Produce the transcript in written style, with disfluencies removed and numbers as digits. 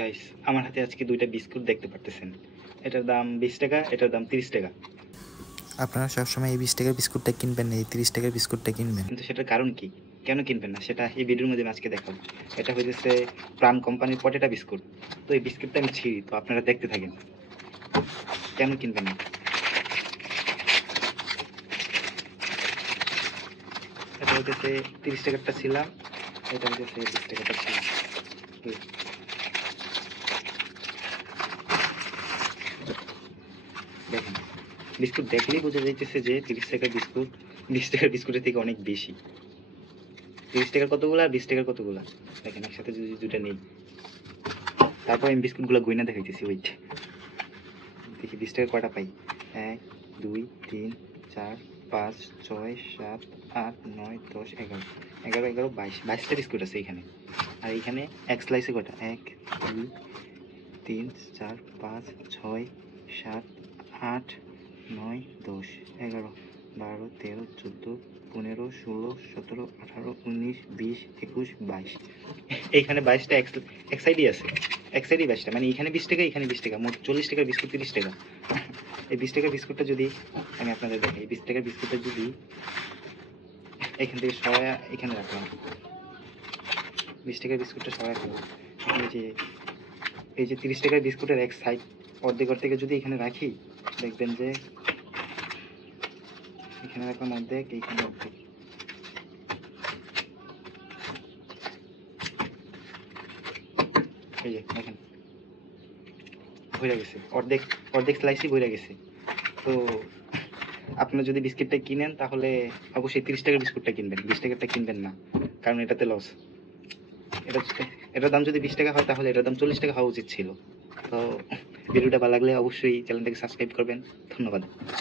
Guys, আমার হাতে আজকে দুইটা বিস্কুট দেখতে পারতেছেন। এটার দাম 20 টাকা, এটার দাম 30 টাকা। আপনারা সবসময় এই 20 টাকার বিস্কুটটা কিনবেন না, এই 30 টাকার বিস্কুটটা কিনবেন। কিন্তু সেটার কারণ কি? কেন কিনবেন না সেটা এই ভিডিওর মধ্যে আমি আজকে দেখাবো। এটা হইতেছে প্রাণ কোম্পানির পটেটা বিস্কুট। তো এই বিস্কুটটা আমি ছিঁড়ি, তো আপনারা দেখতে থাকেন। কেন কিনবেন না? এটা হইতেছে 30 টাকারটা ছিলাম, এটা হইতেছে 20 টাকারটা ছিলাম। দেখেন, বিস্কুট দেখলেই বোঝা যাইতেছে যে 30 টাকার বিস্কুট 20 টাকার বিস্কুটের থেকে অনেক বেশি। 30 টাকার কতগুলা আর 20 টাকার কতগুলা দেখেন, একসাথে যদি দুটা নেই। তারপর আমি বিস্কুটগুলো গইনা দেখাইতেছি। ওইট, দেখি 20 টাকা কয়টা পাই। 1 2 3 4 5 6 7 8 9 10 11 11 11 22 22টা বিস্কুট আছে এখানে। আর এইখানে এক স্লাইসে কয়টা? 1 2 3 4 5 6 7 8 9 10 11 12 13 14 15 16 17 18 19 20 21 22। এইখানে 22টা এক সাইডই আছে, এক সাইডই 22টা, মানে এখানে 20 টাকা, এখানে 20 টাকা, মোট 40 টাকার বিস্কুট 30 টাকা। এই 20 টাকার বিস্কুটটা যদি আমি আপনাদের দেখাই, 20 টাকার বিস্কুটটা যদি এখান থেকে সরায়া এখানে রাখলাম, 20 টাকার বিস্কুটটা সরাই ফেললাম, এখানে যে এই যে 30 টাকার বিস্কুটের এক সাইড অর্ধেক অর্ধেকে যদি এখানে রাখি, দেখবেন যে এখানে রাখলাম অর্ধেক, এইখানে অর্ধেক। এই যে দেখেন, ভরে গেছে, অর্ধেক অর্ধেক স্লাইসই ভরে গেছে। তো আপনারা যদি বিস্কিটটা কিনেন তাহলে অবশ্যই 30 টাকার বিস্কুটটা কিনবেন, 20 টাকারটা কিনবেন না, কারণ এটাতে লস। এটা এটার দাম যদি 20 টাকা হয় তাহলে এটার দাম 40 টাকা হওয়া উচিত ছিল। তো ভিডিওটা ভালো লাগলে অবশ্যই চ্যানেলটাকে সাবস্ক্রাইব করবেন। ধন্যবাদ।